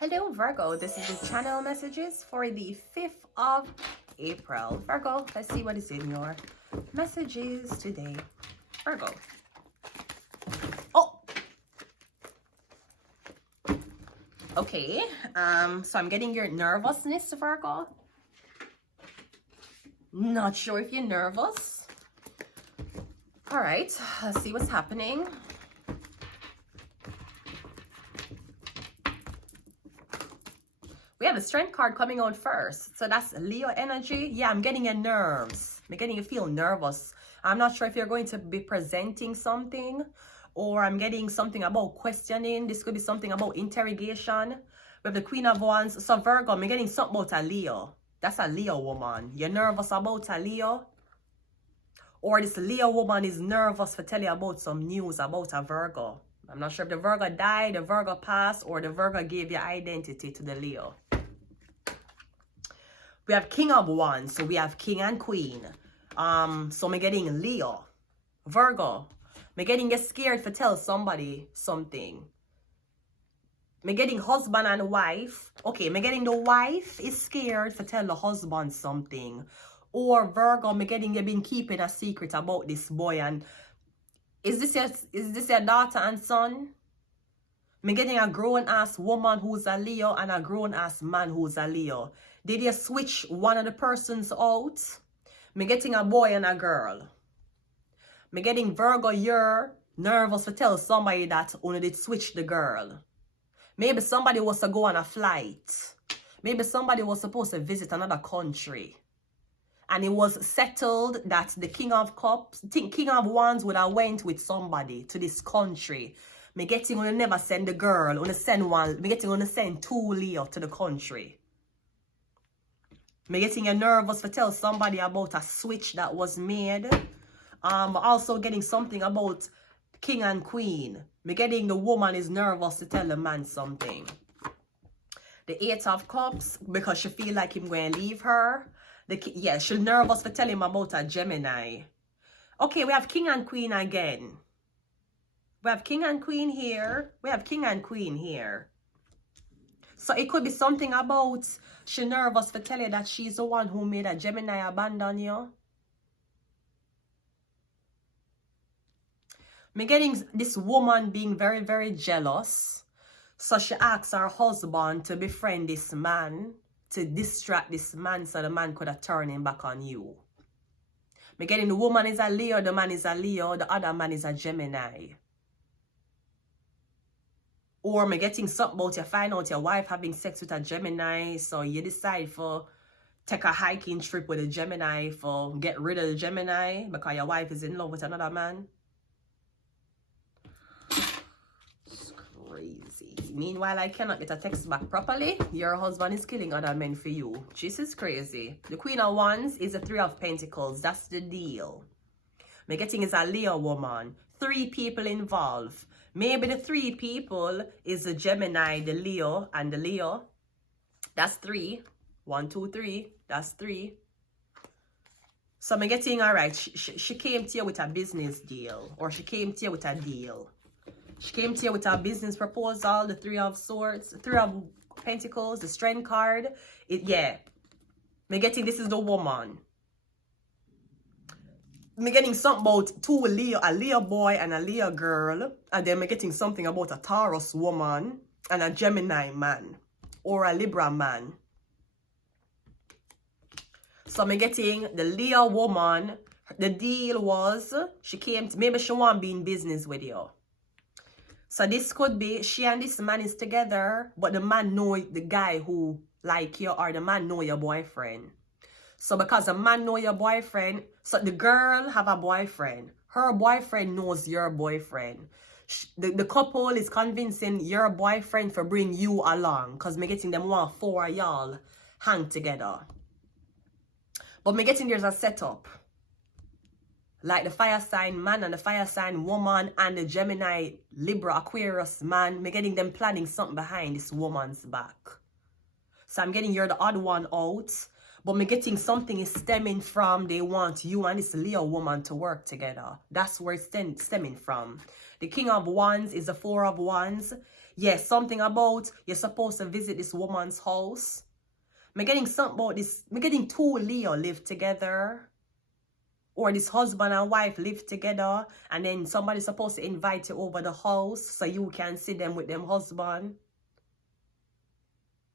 Hello Virgo, this is the channel messages for the 5th of April. Virgo, let's see what is in your messages today. Virgo. Oh! Okay, so I'm getting your nervousness, Virgo. Not sure if you're nervous. All right, let's see what's happening. We have a strength card coming out first. So that's Leo energy. Yeah, I'm getting your nerves. I'm getting you feel nervous. I'm not sure if you're going to be presenting something, or I'm getting something about questioning. This could be something about interrogation. We have the Queen of Wands. So Virgo, I'm getting something about a Leo. That's a Leo woman. You're nervous about a Leo? Or this Leo woman is nervous for telling you about some news about a Virgo. I'm not sure if the Virgo died, the Virgo passed, or the Virgo gave your identity to the Leo. We have King of Wands, so we have King and Queen. So I'm getting Leo, Virgo. I'm getting you scared to tell somebody something. I'm getting husband and wife. Okay, I'm getting the wife is scared to tell the husband something. Or Virgo, I'm getting you been keeping a secret about this boy. And is this your daughter and son? I'm getting a grown-ass woman who's a Leo and a grown-ass man who's a Leo. Did you switch one of the persons out? I'm getting a boy and a girl. I'm getting Virgo, you're nervous to tell somebody that only did switch the girl. Maybe somebody was to go on a flight. Maybe somebody was supposed to visit another country. And it was settled that the King of Cups, King of Wands would have went with somebody to this country. Me getting gonna never send the girl, gonna send one. Me getting gonna send two Leo to the country. Me getting you nervous to tell somebody about a switch that was made. But also getting something about King and Queen. Me getting the woman is nervous to tell the man something. The Eight of Cups, because she feel like him going to leave her. Yeah, she's nervous to tell him about a Gemini. Okay, we have King and Queen again. We have King and Queen here. We have King and Queen here. So it could be something about she nervous to tell you that she's the one who made a Gemini abandon you. Me getting this woman being very, very jealous. So she asks her husband to befriend this man, to distract this man so the man could have turned him back on you. Me getting the woman is a Leo, the man is a Leo, the other man is a Gemini. Or me getting something about you find out your wife having sex with a Gemini, so you decide for take a hiking trip with a Gemini for get rid of the Gemini because your wife is in love with another man. It's crazy. Meanwhile, I cannot get a text back properly. Your husband is killing other men for you. This is crazy. The Queen of Wands is the Three of Pentacles. That's the deal. Me getting is a Leo woman. 3 people involved. Maybe the 3 people is the Gemini, the Leo, and the Leo. That's 3. 1, 2, 3. That's 3. So I'm getting, all right, she came to you with a business deal. Or she came to you with a deal. She came to you with a business proposal. The 3 of Swords, 3 of Pentacles, the Strength card. Yeah. I'm getting this is the woman. Me getting something about two Leo, a Leo boy and a Leo girl. And then me getting something about a Taurus woman and a Gemini man. Or a Libra man. So me getting the Leo woman. The deal was, she came to, maybe she want to be in business with you. So this could be, she and this man is together, but the man know the guy who like you, or the man know your boyfriend. So because the man know your boyfriend, so the girl have a boyfriend. Her boyfriend knows your boyfriend. The couple is convincing your boyfriend for bring you along. Because me getting them 4 of y'all hang together. But me getting there's a setup. Like the fire sign man and the fire sign woman and the Gemini, Libra, Aquarius man. Me getting them planning something behind this woman's back. So I'm getting you're the odd one out. But me getting something is stemming from they want you and this Leo woman to work together. That's where it's stemming from. The King of Wands is the 4 of Wands. Yes, something about you're supposed to visit this woman's house. I'm getting something about this. I'm getting two Leo live together. Or this husband and wife live together. And then somebody's supposed to invite you over the house so you can see them with them husband.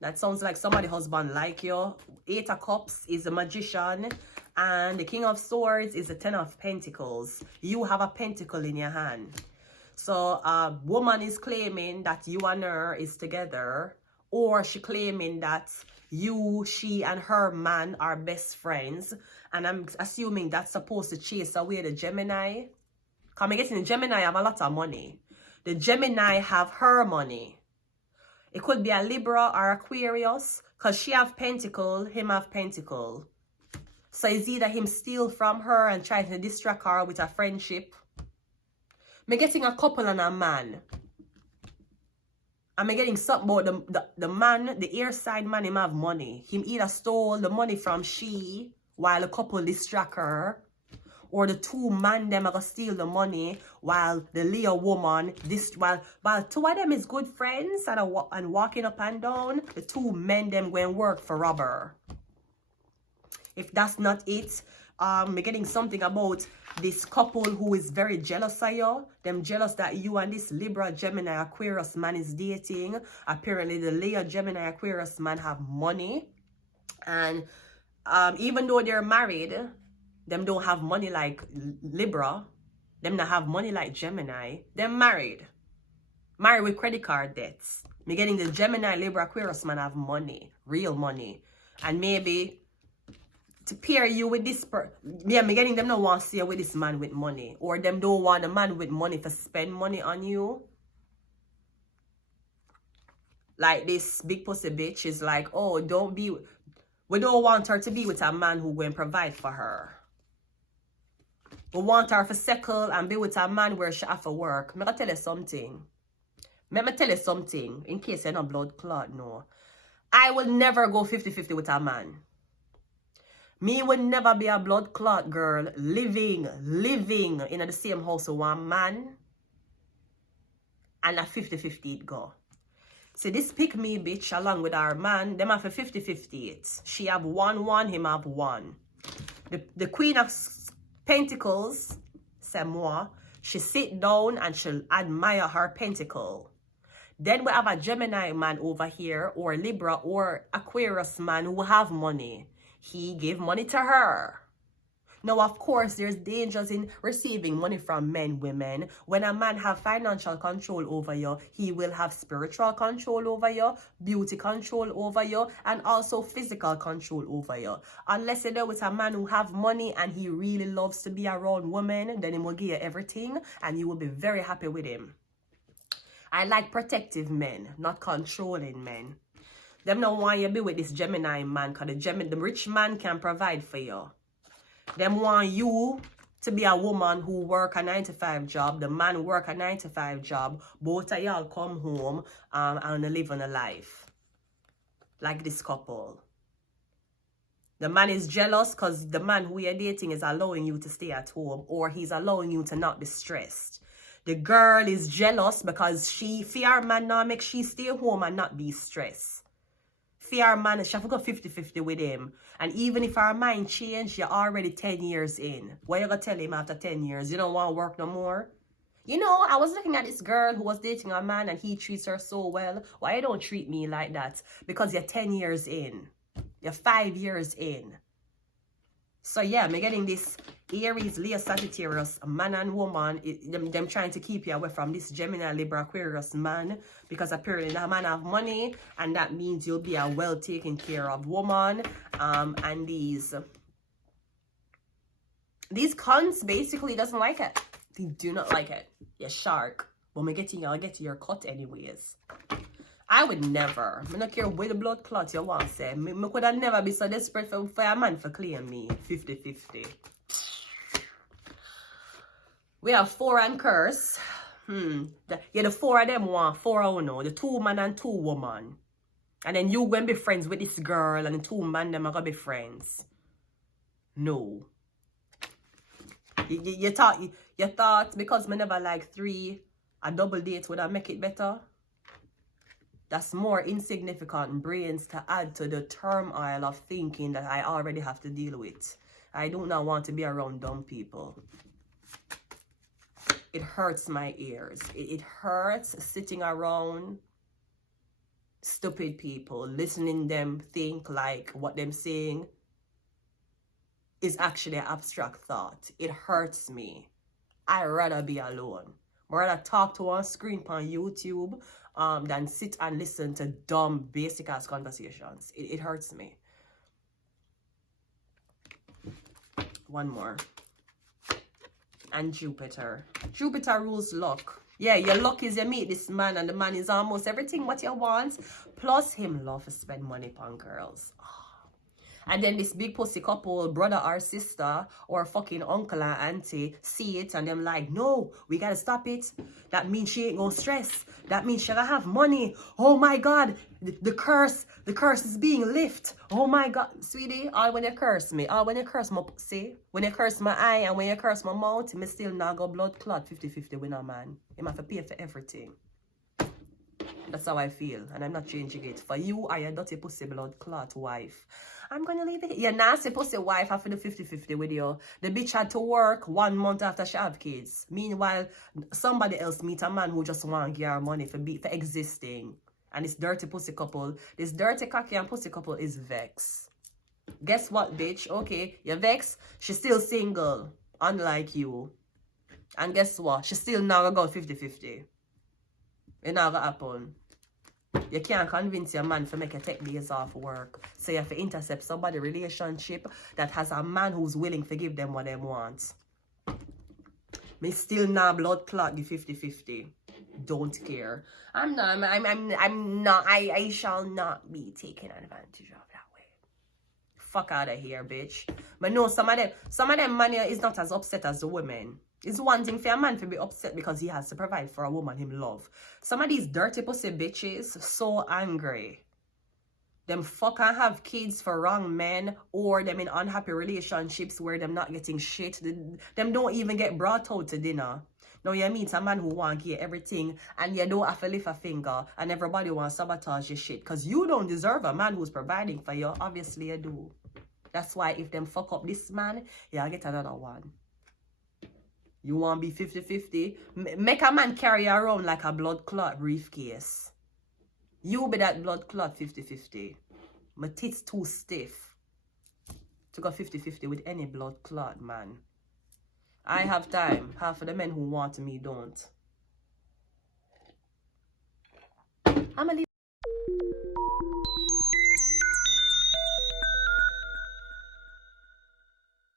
That sounds like somebody husband like you. 8 of Cups is the Magician. And the King of Swords is the 10 of Pentacles. You have a pentacle in your hand. So a woman is claiming that you and her is together. Or she claiming that you, she, and her man are best friends. And I'm assuming that's supposed to chase away the Gemini. Because I'm getting the Gemini have a lot of money. The Gemini have her money. It could be a Libra or Aquarius. Because she have pentacle, him have pentacle. So it's either him steal from her and try to distract her with a friendship. I'm getting a couple and a man. I'm getting something about the man, the air side man, him have money. Him either stole the money from she while the couple distract her. Or the two man them are gonna steal the money while the Leo woman, while two of them is good friends and walking up and down, the two men them go and work for robber. If that's not it, we're getting something about this couple who is very jealous of you. Them jealous that you and this Libra, Gemini, Aquarius man is dating. Apparently the Leo, Gemini, Aquarius man have money. And even though they're married, them don't have money like Libra. Them not have money like Gemini. They're married. Married with credit card debts. Me getting the Gemini, Libra, Aquarius man have money. Real money. And maybe to pair you with this me getting them don't want to see you with this man with money. Or them don't want a man with money to spend money on you. Like this big pussy bitch is like, oh, we don't want her to be with a man who will provide for her. We want her to settle and be with a man where she have to work. Let me tell you something. Let me tell you something. In case you're not blood clot, no. I will never go 50-50 with a man. Me would never be a blood clot girl living in the same house with one man. And a 50-50 it go. So this pick me bitch along with our man, them have a 50-50 it. She have 1-1, him have 1. The Queen of Pentacles, c'est moi, she sit down and she'll admire her pentacle. Then we have a Gemini man over here, or Libra or Aquarius man who have money. He gave money to her. Now, of course, there's dangers in receiving money from men, women. When a man have financial control over you, he will have spiritual control over you, beauty control over you, and also physical control over you. Unless you know it's a man who have money and he really loves to be around women, then he will give you everything and you will be very happy with him. I like protective men, not controlling men. Them don't want you to be with this Gemini man, because the rich man can provide for you. Them want you to be a woman who work a 9-to-5 job. The man work a 9-to-5 job. Both of y'all come home and live on a life. Like this couple. The man is jealous because the man who you're dating is allowing you to stay at home. Or he's allowing you to not be stressed. The girl is jealous because she fear man now make she stay home and not be stressed. Fear man, she have to go 50-50 with him. And even if our mind change, you're already 10 years in. What you gonna tell him after 10 years? You don't want to work no more? You know, I was looking at this girl who was dating a man and he treats her so well. Why you don't treat me like that? Because you're 10 years in. You're 5 years in. So yeah, I'm getting this Aries, Leo, Sagittarius, man and woman, them trying to keep you away from this Gemini, Libra, Aquarius man, because apparently that man have money, and that means you'll be a well taken care of woman. And these cunts basically doesn't like it. They do not like it. You're shark. But I'll get to your cut anyways. I would never. I don't care where the blood clot you want to say. I could have never be so desperate for a man for claim me. 50-50. We have 4 and curse. The 4 of them want 4 of no. The 2 man and 2 woman. And then you go and be friends with this girl and the 2 man them are going to be friends. No. You thought because me never like 3, a double date would have make it better? That's more insignificant brains to add to the turmoil of thinking that I already have to deal with. I do not want to be around dumb people. It hurts my ears. It hurts sitting around stupid people, listening them think like what them saying is actually an abstract thought. It hurts me. I'd rather be alone. I'd rather talk to one screen on YouTube than sit and listen to dumb, basic ass conversations. It hurts me. One more. And Jupiter. Jupiter rules luck. Yeah, your luck is you meet this man and the man is almost everything what you want. Plus him love to spend money on girls. And then this big pussy couple, brother or sister, or fucking uncle and auntie, see it and them like, no, we gotta stop it. That means she ain't gonna stress. That means she gonna have money. Oh my God, the curse is being lifted. Oh my God, sweetie, all when you curse me, all when you curse my, see, when you curse my eye and when you curse my mouth, me still not go blood clot 50-50 with no man. You have to pay for everything. That's how I feel, and I'm not changing it. For you, I a dirty pussy blood clot wife. I'm gonna leave it. Your nasty pussy wife have to do 50-50 with you. The bitch had to work 1 month after she have kids. Meanwhile, somebody else meet a man who just want to give her money for existing. And this dirty pussy couple, this dirty cocky and pussy couple is vex. Guess what, bitch? Okay, you're vex. She's still single, unlike you. And guess what? She's still now gonna go 50-50. It never happen. You can't convince your man to make you take days off work. So you have to intercept somebody relationship that has a man who's willing to give them what they want. Me still not blood clot the 50-50. Don't care. I shall not be taken advantage of that way. Fuck out of here, bitch. But no, some of them man is not as upset as the women. It's one thing for a man to be upset because he has to provide for a woman him love. Some of these dirty pussy bitches so angry. Them fuck and have kids for wrong men, or them in unhappy relationships where them not getting shit. Them don't even get brought out to dinner. Now you meet a man who want to get everything and you don't have to lift a finger and everybody wants to sabotage your shit because you don't deserve a man who's providing for you. Obviously you do. That's why if them fuck up this man, you'll get another one. You want to be 50-50? Make a man carry around like a blood clot briefcase. You be that blood clot 50-50. My tits too stiff to go 50-50 with any blood clot, man. I have time. Half of the men who want me don't. I'm a